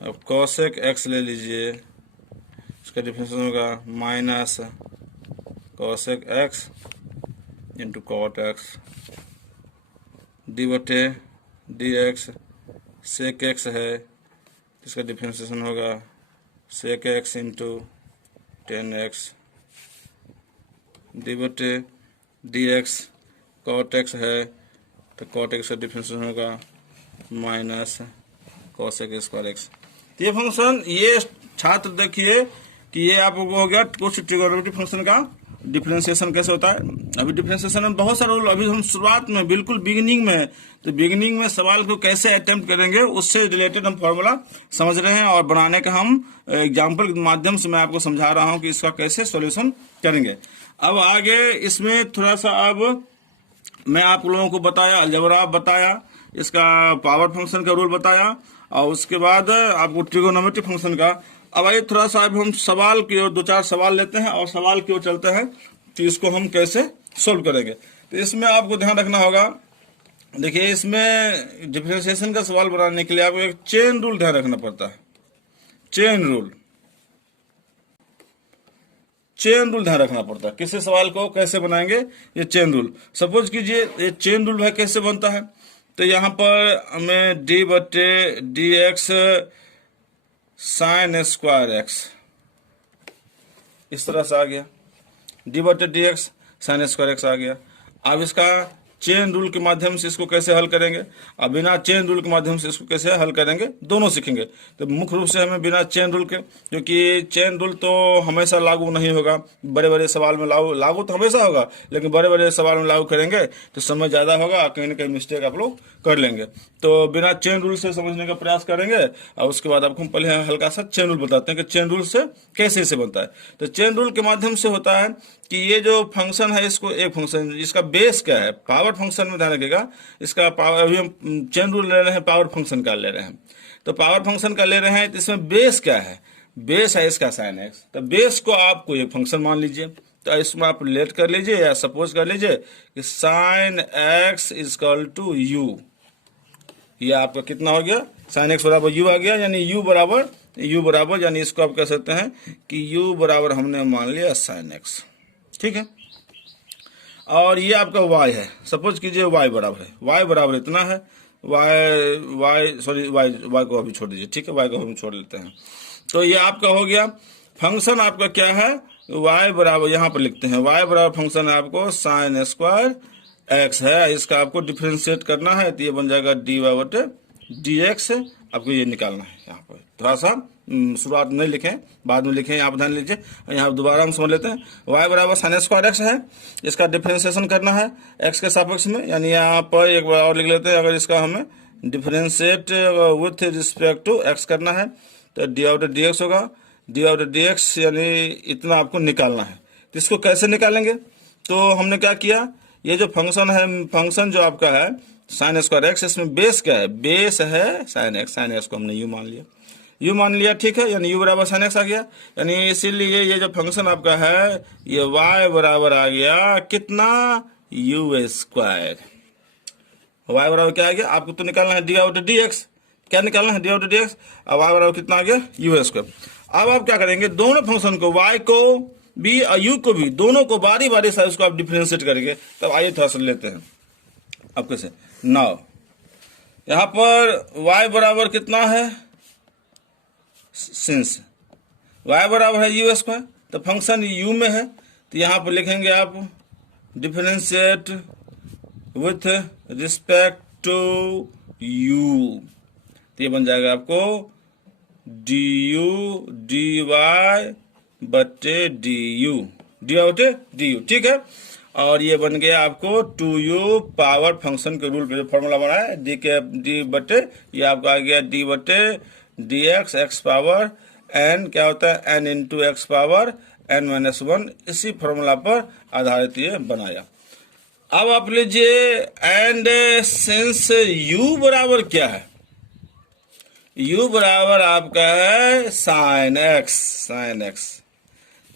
अब cosec x ले लीजिए, इसका डिफरेंशिएशन होगा -cosec x into cot x। D बटे डी एक्स sec x है, इसका डिफरेंशिएशन होगा sec x into tan x। D बटे डी एक्स cot x है, तो cot x का डिफरेंशिएशन होगा -cosec² x। ये फंक्शन, ये छात्र देखिए कि ये आपको हो गया कुछ ट्रिगोनोमेट्रिक फंक्शन का डिफरेंशिएशन कैसे होता है। अभी डिफरेंशिएशन में बहुत सारे रूल, अभी हम शुरुआत में बिल्कुल बिगिनिंग में, तो बिगिनिंग में सवाल को कैसे अटेम्प्ट करेंगे उससे रिलेटेड हम फॉर्मूला समझ रहे हैं, और बनाने का हम एग्जाम्पल के माध्यम से मैं आपको समझा रहा हूं कि इसका कैसे सॉल्यूशन करेंगे। अब आगे इसमें थोड़ा सा, अब मैं आप लोगों को बताया, अलजेब्रा बताया, इसका पावर फंक्शन का रूल बताया, और उसके बाद आपको ट्रिगोनोमेट्रिक फंक्शन का। अब आइए थोड़ा सा अब हम सवाल की ओर 2-4 सवाल लेते हैं, और सवाल की ओर चलते हैं कि इसको हम कैसे सोल्व करेंगे। तो इसमें आपको ध्यान रखना होगा, देखिए इसमें डिफरेंशिएशन का सवाल बनाने के लिए आपको एक चेन रूल ध्यान रखना पड़ता है। चेन रूल ध्यान रखना पड़ता है। किसी सवाल को कैसे बनाएंगे, ये चेन रूल। सपोज कीजिए ये चेन रूल है, कैसे बनता है, तो यहाँ पर हमें डी बटे डी एक्स sin² x इस तरह से आ गया, डी बटे डी एक्स sin² x आ गया। अब इसका चेन रूल के माध्यम से इसको कैसे हल करेंगे, अब बिना चेन रूल के माध्यम से इसको कैसे हल करेंगे, दोनों सीखेंगे। तो मुख्य रूप से हमें बिना चेन रूल के, क्योंकि चेन रूल तो हमेशा लागू नहीं होगा, बड़े बड़े सवाल में लागू तो हमेशा होगा, लेकिन बड़े बड़े सवाल में लागू करेंगे तो समय ज़्यादा होगा, कहीं ना कहीं मिस्टेक आप लोग कर लेंगे। तो बिना चेन रूल से समझने का प्रयास करेंगे, और उसके बाद आपको हम पहले हल्का सा चेन रूल बताते हैं कि चेन रूल से कैसे इसे बनता है। तो चेन रूल के माध्यम से होता है कि ये जो फंक्शन है, इसको एक फंक्शन, इसका बेस क्या है, पावर फंक्शन में ध्यान रखिएगा, इसका पावर, अभी हम चेन रूल ले रहे हैं, पावर फंक्शन का ले रहे हैं। तो पावर फंक्शन का ले रहे हैं, तो इसमें बेस क्या है, बेस है इसका sin x। तो बेस को आपको एक फंक्शन मान लीजिए, तो इसमें आप रिलेट कर लीजिए या सपोज कर लीजिए कि sin x = u। ये आपका कितना हो गया, sin x बराबर u आ गया, यानी u बराबर यानी इसको आप कह सकते हैं कि u बराबर हमने मान लिया sin x, ठीक है। और ये आपका y है, सपोज कीजिए y बराबर इतना है, y को अभी छोड़ दीजिए, ठीक है, y को हम छोड़ लेते हैं। तो ये आपका हो गया फंक्शन, आपका क्या है, y बराबर यहाँ पर लिखते हैं, y बराबर फंक्शन है आपको साइन स्क्वायर x है, इसका आपको डिफ्रेंशिएट करना है तो ये बन जाएगा dy/dx, आपको ये निकालना है। यहाँ पर थोड़ा सा शुरुआत नहीं लिखें, बाद में लिखें, यहाँ पर ध्यान लीजिए। यहाँ दोबारा हम समझ लेते हैं, y बराबर साइन स्क्वायर x है, इसका डिफ्रेंशिएशन करना है x के सापेक्ष में, यानी यहाँ पर एक बार और लिख लेते हैं, अगर इसका हमें differentiate with respect to x करना है तो dy/dx होगा, dy/dx यानी इतना आपको निकालना है। तो इसको कैसे निकालेंगे, तो हमने क्या किया, ये जो फंक्शन है, फंक्शन जो आपका है साइन स्क्वायर एक्स, इसमें बेस क्या है, बेस है साइन एक्स को हमने यू मान लिया, ठीक है, यानी यू बराबर साइन एक्स आ गया, यानी इसीलिए ये जो फंक्शन आपका है ये y बराबर आ गया कितना, यू स्क्वायर। y बराबर क्या आ गया, आपको तो निकालना है dy/dx, क्या निकालना है dy/dx, अब y बराबर कितना आ गया, यू स्क्वायर। अब आप क्या करेंगे, दोनों फंक्शन को y को भी और u को भी, दोनों को बारी बारी से उसको आप डिफ्रेंशिएट करेंगे। तब आइए थोड़ा सा लेते हैं अब कैसे। नाउ यहाँ पर y बराबर कितना है, सिंस y बराबर है यू स्क्वायर, तो फंक्शन u में है, तो यहाँ पर लिखेंगे आप differentiate with respect to u, तो ये बन जाएगा आपको du/du, ठीक है। और ये बन गया आपको 2u पावर फंक्शन के रूल पे जो फॉर्मूला बना है d/d, ये आपका आ गया d/dx, x पावर n क्या होता है, n into x power n-1, इसी फॉर्मूला पर आधारित ये बनाया। अब आप लीजिए, एंड सिंस u बराबर क्या है, u बराबर आपका है साइन एक्स,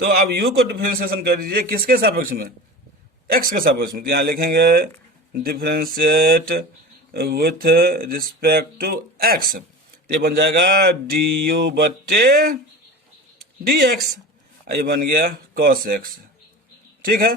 तो अब u को डिफरेंशिएशन कर दीजिए किसके सापेक्ष में, x के सापेक्ष में, तो यहाँ लिखेंगे differentiate with respect to x, तो ये बन जाएगा du/dx, ये बन गया cos x, ठीक है।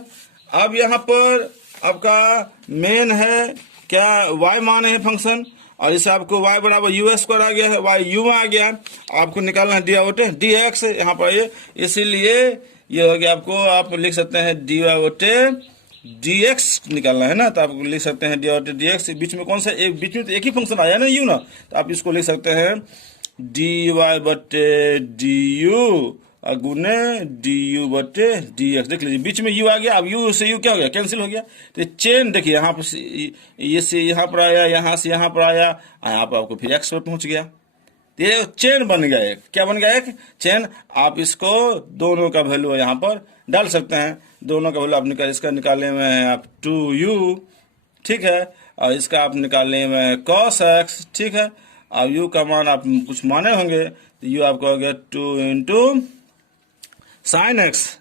अब यहाँ पर आपका मेन है क्या, y माने है फंक्शन, और इसे आपको y बराबर यू स्क्वायर आ गया है, y u में आ गया, आपको निकालना है dy/dx, यहाँ पर ये इसीलिए ये हो गया आपको, आप लिख सकते हैं dy/dx निकालना है ना, तो आप लिख सकते हैं dy/dx, बीच में कौन सा एक, बीच में तो एक ही फंक्शन आया ना u ना, तो आप इसको लिख सकते हैं dy/du गुने du/dx, देख लीजिए बीच में u आ गया, अब u से u क्या हो गया, कैंसिल हो गया, तो चेन देखिए यहाँ पर ये से यहाँ पर आया, यहाँ से यहाँ पर आया, यहाँ पर आपको फिर x पर पहुंच गया, तो ये चेन बन गया, एक क्या बन गया, एक चेन। आप इसको दोनों का वैल्यू यहाँ पर डाल सकते हैं, दोनों का वैल्यू आप इसका निकालने में आप 2u, ठीक है, और इसका आप निकालने में cos x, ठीक है। अब u का मान आप कुछ माने होंगे, तो u आपको हो गया 2 into sine x,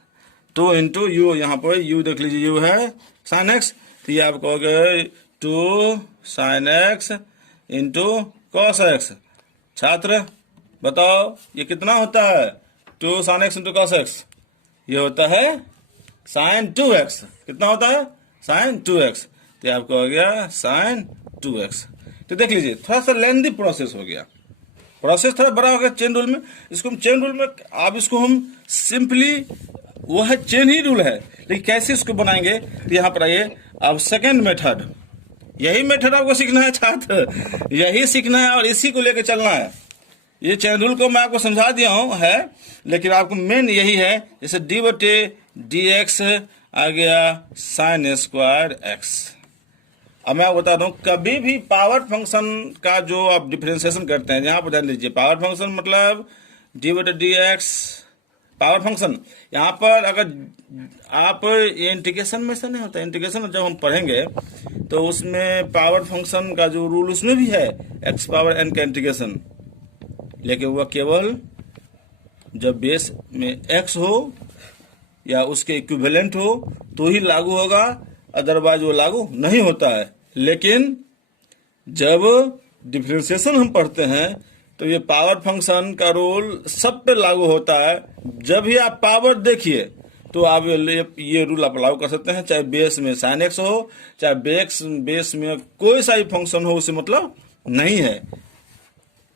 2 into you, यहाँ पर u देख लीजिए u है साइन एक्स, तो ये आपको हो गया 2 sign x into cos x. छात्र बताओ ये कितना होता है, 2 sign x into cos x, ये होता है साइन 2x, कितना होता है, साइन 2x, तो आपको हो गया साइन 2x। तो देख लीजिए थोड़ा सा लेंथी प्रोसेस हो गया, प्रोसेस थोड़ा बड़ा हो गया चेन रूल में, इसको हम चेन रूल में, आप इसको हम सिंपली, वो है चेन ही रूल है, लेकिन कैसे इसको बनाएंगे, तो यहाँ पर आइए, अब सेकेंड मेथड, यही मेथड आपको सीखना है छात्र, यही सीखना है और इसी को लेकर चलना है। ये चेन रूल को मैं आपको समझा दिया हूँ है, लेकिन आपको मेन यही है, जैसे d/dx आ गया साइन स्क्वायर x। अब मैं बता दूं, कभी भी पावर फंक्शन का जो आप डिफरेंशिएशन करते हैं, यहाँ पर ध्यान दीजिए, पावर फंक्शन मतलब d/dx पावर फंक्शन, यहाँ पर अगर आप ये इंटीग्रेशन में से नहीं होता, इंटीग्रेशन जब हम पढ़ेंगे तो उसमें पावर फंक्शन का जो रूल उसमें भी है x पावर n का इंटीग्रेशन, लेकिन वह केवल जब बेस में x हो या उसके इक्विवेलेंट हो तो ही लागू होगा, अदरवाइज वो लागू नहीं होता है। लेकिन जब डिफरेंशिएशन हम पढ़ते हैं तो ये पावर फंक्शन का रूल सब पे लागू होता है। जब भी आप पावर देखिए तो आप ये रूल आप लागू कर सकते हैं, चाहे बेस में साइन एक्स हो, चाहे बेस में कोई सा भी फंक्शन हो, उसे मतलब नहीं है।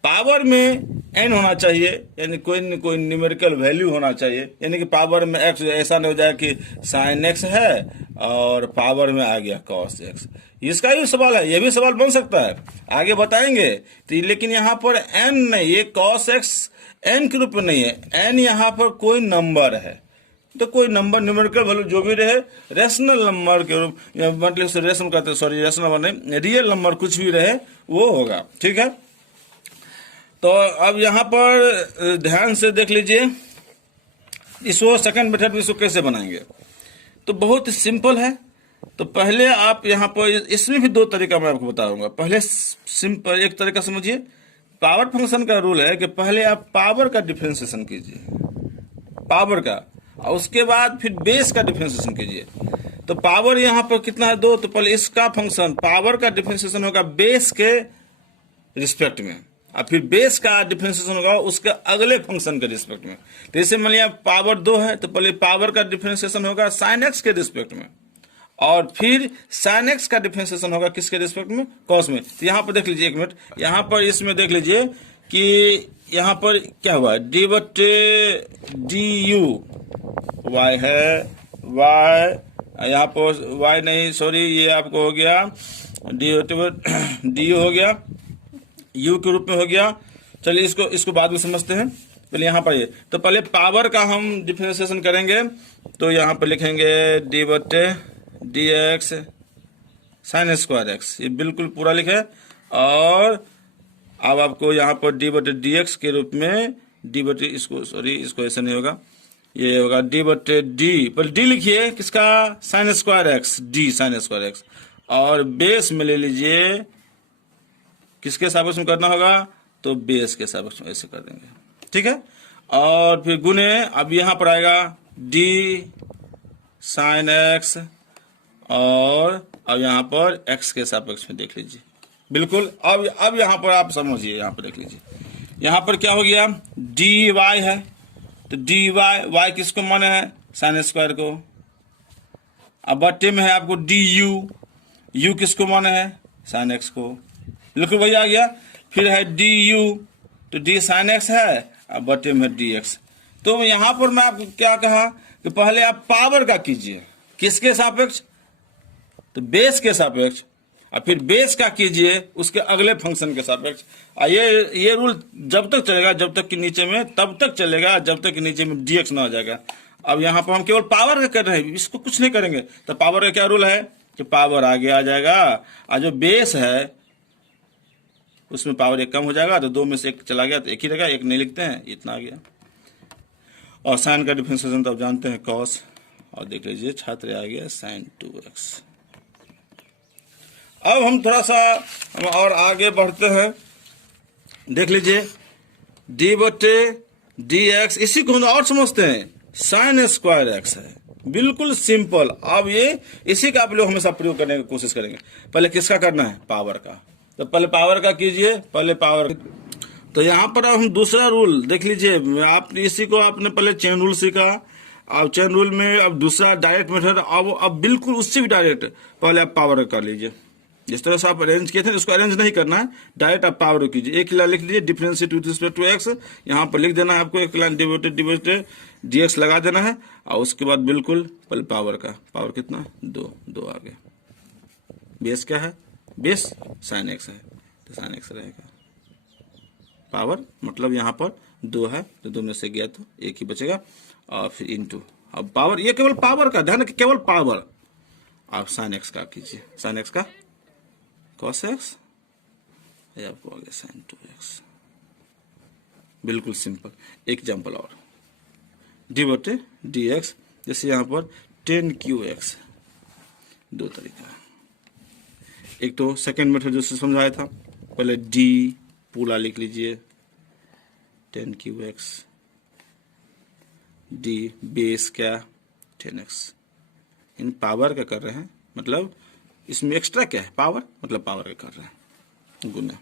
पावर में n होना चाहिए, यानी कोई न कोई न्यूमेरिकल वैल्यू होना चाहिए, यानी कि पावर में x, ऐसा नहीं हो जाए कि साइन x है और पावर में आ गया कॉस x। इसका भी सवाल है, ये भी सवाल बन सकता है, आगे बताएंगे। तो लेकिन यहाँ पर n नहीं, ये कॉस x n के रूप में नहीं है, n यहाँ पर कोई नंबर है, तो कोई नंबर न्यूमेरिकल वैल्यू जो भी रहे, रेशनल नंबर के रूप, मतलब से रेशनल कहते हैं, सॉरी रेशनल नंबर नहीं, रियल नंबर कुछ भी रहे वो होगा, ठीक है। तो अब यहाँ पर ध्यान से देख लीजिए, इसको सेकंड मेथड में इसको कैसे बनाएंगे। तो बहुत ही सिंपल है। तो पहले आप यहाँ पर, इसमें भी दो तरीका मैं आपको बताऊंगा। पहले सिंपल एक तरीका समझिए, पावर फंक्शन का रूल है कि पहले आप पावर का डिफरेंशिएशन कीजिए, पावर का, और उसके बाद फिर बेस का डिफरेंशिएशन कीजिए। तो पावर यहाँ पर कितना है, 2, तो पहले इसका फंक्शन पावर का डिफरेंशिएशन होगा बेस के रिस्पेक्ट में, और फिर बेस का डिफरेंशिएशन होगा उसके अगले फंक्शन के रिस्पेक्ट में। तो जैसे मान लिया पावर 2 है, तो पहले पावर का डिफरेंशिएशन होगा साइन एक्स के रिस्पेक्ट में, और फिर साइन एक्स का डिफरेंशिएशन होगा किसके रिस्पेक्ट में, कॉस में। तो यहाँ पर देख लीजिए, एक मिनट, यहाँ पर इसमें देख लीजिए कि यहाँ पर क्या हुआ, डी बटे डी यू वाई है, वाई यहाँ पर वाई नहीं, सॉरी, ये आपको हो गया डी यू हो गया, यू के रूप में हो गया। चलिए इसको बाद में समझते हैं, पहले यहाँ पर ये, तो पहले पावर का हम डिफरेंशिएशन करेंगे। तो यहाँ पर लिखेंगे डी बटे d x sine square x, ये बिल्कुल पूरा लिखे, और अब आपको यहाँ पर डी बटे डी एक्स के रूप में डी बटे, इसको सॉरी इसको ऐसा नहीं होगा, ये होगा डी बटे डी, पर डी लिखिए किसका, sine square x, D sine square x, और बेस में ले लीजिए किसके सापेक्ष में करना होगा, तो बेस के सापेक्ष में ऐसे कर देंगे, ठीक है। और फिर गुने, अब यहाँ पर आएगा डी साइन एक्स, और अब यहाँ पर एक्स के सापेक्ष में देख लीजिए, बिल्कुल। अब यहाँ पर आप समझिए, यहाँ पर देख लीजिए, यहाँ पर क्या हो गया, डी वाई है, तो डी वाई, वाई किसको माने है, साइन स्क्वायर को। अब बट्टे में है आपको डी यू, यू किसको माने है, साइन एक्स को, बिल्कुल वही आ गया। फिर है डी यू, तो डी साइन एक्स है, अब बट्टे में डी एक्स। तो यहाँ पर मैं आपको क्या कहा कि पहले आप पावर का कीजिए, किसके सापेक्ष, तो बेस के सापेक्ष, और फिर बेस का कीजिए उसके अगले फंक्शन के सापेक्ष। ये रूल जब तक चलेगा, जब तक कि नीचे में, तब तक चलेगा जब तक कि नीचे में dx ना हो जाएगा। अब यहाँ पर हम केवल पावर का कर रहे हैं, इसको कुछ नहीं करेंगे। तो पावर का क्या रूल है कि पावर आगे आ जाएगा, और जो बेस है उसमें पावर 1 कम हो जाएगा, तो 2 में से 1 चला गया तो 1 ही रहेगा, 1 नहीं लिखते हैं, इतना आ गया। और साइन का डिफरेंशिएशन तो आप जानते हैं कॉस, और देख लीजिए छात्र आ गया साइन 2x। अब हम थोड़ा सा और आगे बढ़ते हैं, देख लीजिए डी बटे डी एक्स, इसी को हम और समझते हैं, साइन स्क्वायर एक्स है, बिल्कुल सिंपल। अब ये इसी का आप लोग हमेशा प्रयोग करने की कोशिश करेंगे। पहले किसका करना है, पावर का, तो पहले पावर का कीजिए, पहले पावर। तो यहाँ पर हम दूसरा रूल देख लीजिए, आप इसी को आपने पहले चेन रूल सीखा, अब चेन रूल में अब दूसरा डायरेक्ट मेथड, अब बिल्कुल उससे भी डायरेक्ट पहले आप पावर कर लीजिए। जिस तरह से आप अरेंज किए थे उसको अरेंज नहीं करना है, डायरेक्ट आप पावर कीजिए। एक लाइन लिख लीजिए differentiate with respect to x, यहाँ पर लिख देना है आपको, एक लाइन डिवाइडेड डीएक्स लगा देना है, और उसके बाद बिल्कुल पहले पावर का, पावर कितना, 2 आ गया। बेस क्या है, बेस साइन एक्स है, तो साइन एक्स रहेगा। पावर मतलब यहाँ पर 2 है, तो 2 में से गया तो 1 ही बचेगा, और फिर इनटू, अब पावर, ये केवल पावर का ध्यान रखिए, केवल पावर। आप साइन एक्स का कीजिए, साइन एक्स का कॉस एक्स, आपको आ गया साइन 2x, बिल्कुल सिंपल। एग्जाम्पल और, डी बटे डी एक्स, जैसे यहाँ पर 10qx, 2 तरीका। एक तो सेकेंड मेथड जो समझाया था, पहले डी पूरा लिख लीजिए 10qx, डी बेस क्या 10x, इन पावर का कर रहे हैं, मतलब इसमें एक्स्ट्रा क्या है, पावर, मतलब पावर का कर रहे हैं गुना।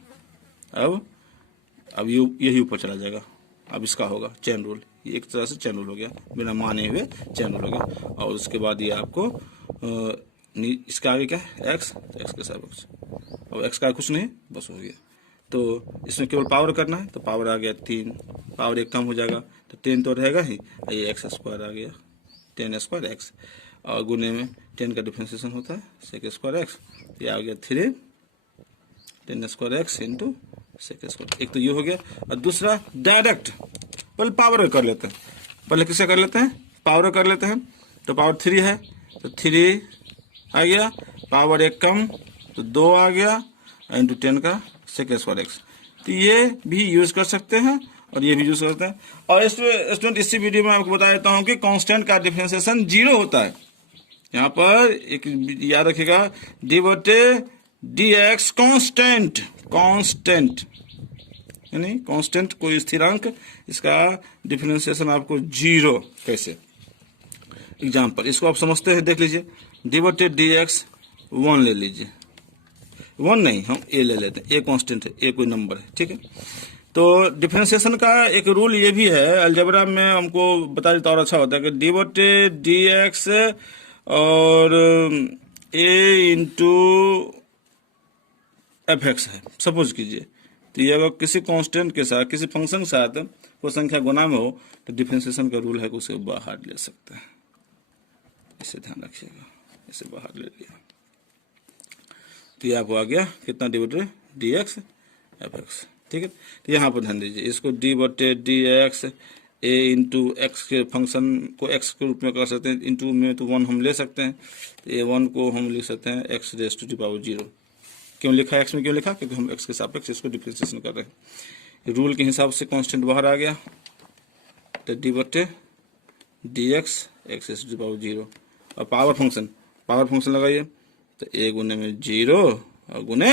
अब यही ऊपर चला जाएगा, अब इसका होगा चेन रूल, ये एक तरह से चेन रूल हो गया, बिना माने हुए चेन रूल हो गया। और उसके बाद ये आपको इसका आगे क्या है, एक्स, तो एक्स के सापेक्ष, अब एक्स का कुछ नहीं, बस हो गया। तो इसमें केवल पावर करना है, तो पावर आ गया 3, पावर 1 कम हो जाएगा तो 10 तो रहेगा ही, ये एक्स स्क्वायर आ गया 10 स्क्वायर एक्स, और गुने में 10 का डिफ्रेंसिएशन होता है सेक स्क्वायर एक्स, ये आ गया 3 10 square x into sec square. एक तो ये हो गया, और दूसरा डायरेक्ट पहले पावर कर लेते हैं, पहले किसे कर लेते हैं, पावर कर लेते हैं। तो पावर 3 है तो 3 आ गया, पावर 1 कम तो 2 आ गया इंटू 10 का सेक स्क्वायर एक्स। तो ये भी यूज कर सकते हैं और ये भी यूज करते हैं। और स्टूडेंट इसी वीडियो में आपको बता देता हूं कि कांस्टेंट का डिफरेंशिएशन 0 होता है। यहाँ पर एक याद रखिएगा, डी बटे डी एक्स कांस्टेंट, कांस्टेंट यानी कांस्टेंट कोई स्थिरांक, इसका डिफरेंशिएशन आपको 0 कैसे। एग्जाम्पल इसको आप समझते हैं, देख लीजिए, डी बटे डी एक्स 1 ले लीजिए, 1 नहीं, हम ए ले लेते हैं, ए कांस्टेंट है, ए कोई नंबर है, ठीक है। तो डिफरेंशिएशन का एक रूल ये भी है, अलजेब्रा में हमको बता देता और अच्छा होता है कि डी बटे डी एक्स और ए इंटू एफ एक्स है, सपोज कीजिए। तो ये अगर किसी कांस्टेंट के साथ, किसी फंक्शन के साथ कोई संख्या गुना में हो तो डिफरेंशिएशन का रूल है कि उसे बाहर ले सकते हैं, इसे ध्यान रखिएगा, इसे बाहर ले लिया तो ये आपको आ गया कितना, डी बटे डी एक्स एफ एक्स, ठीक है। तो यहाँ पर ध्यान दीजिए, इसको डी बटे डी एक्स ए इंटू एक्स के फंक्शन को एक्स के रूप में कर सकते हैं, इंटू में तो 1 हम ले सकते हैं, तो ए 1 को हम लिख सकते हैं x raise to the power 0। क्यों लिखा एक्स में, क्यों लिखा, क्योंकि हम एक्स के सापेक्ष इसको डिफरेंशिएशन कर रहे हैं। रूल के हिसाब से कांस्टेंट बाहर आ गया, तो डी बटे d x x raise to the power 0। और पावर फंक्शन लगाइए, तो ए गुने में 0 और गुने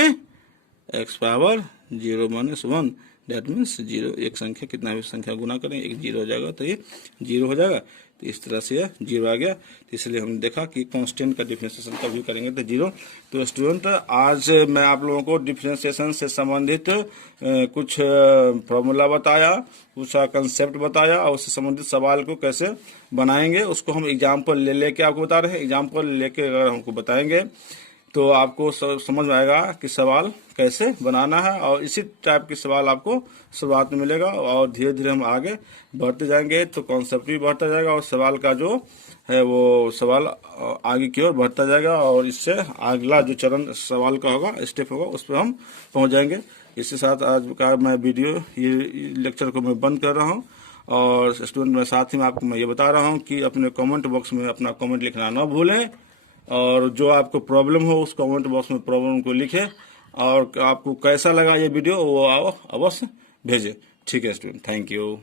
x power 0 minus 1, that means 0। एक संख्या कितना भी संख्या गुना करें, एक 0 हो जाएगा तो ये 0 हो जाएगा, तो इस तरह से यह 0 आ गया। तो इसलिए हमने देखा कि कांस्टेंट का डिफरेंशिएशन कभी करेंगे तो 0। तो स्टूडेंट आज मैं आप लोगों को डिफरेंशिएशन से संबंधित कुछ फॉर्मूला बताया, कुछ कंसेप्ट बताया, और उससे संबंधित सवाल को कैसे बनाएंगे उसको हम एग्जाम्पल लेके आपको बता रहे हैं। एग्जाम्पल लेके अगर हमको बताएंगे तो आपको समझ में आएगा कि सवाल कैसे बनाना है, और इसी टाइप के सवाल आपको शुरुआत में मिलेगा, और धीरे धीरे हम आगे बढ़ते जाएंगे तो कॉन्सेप्ट भी बढ़ता जाएगा, और सवाल का जो है वो सवाल आगे की ओर बढ़ता जाएगा, और इससे अगला जो चरण सवाल का होगा, स्टेप होगा, उस पर हम पहुंच जाएंगे। इसके साथ आज का मैं वीडियो, ये लेक्चर को मैं बंद कर रहा हूँ। और स्टूडेंट में साथ ही में आपको मैं ये बता रहा हूँ कि अपने कमेंट बॉक्स में अपना कमेंट लिखना ना भूलें, और जो आपको प्रॉब्लम हो उस कमेंट बॉक्स में प्रॉब्लम को लिखें, और आपको कैसा लगा ये वीडियो वो अवश्य भेजें। ठीक है स्टूडेंट, थैंक यू।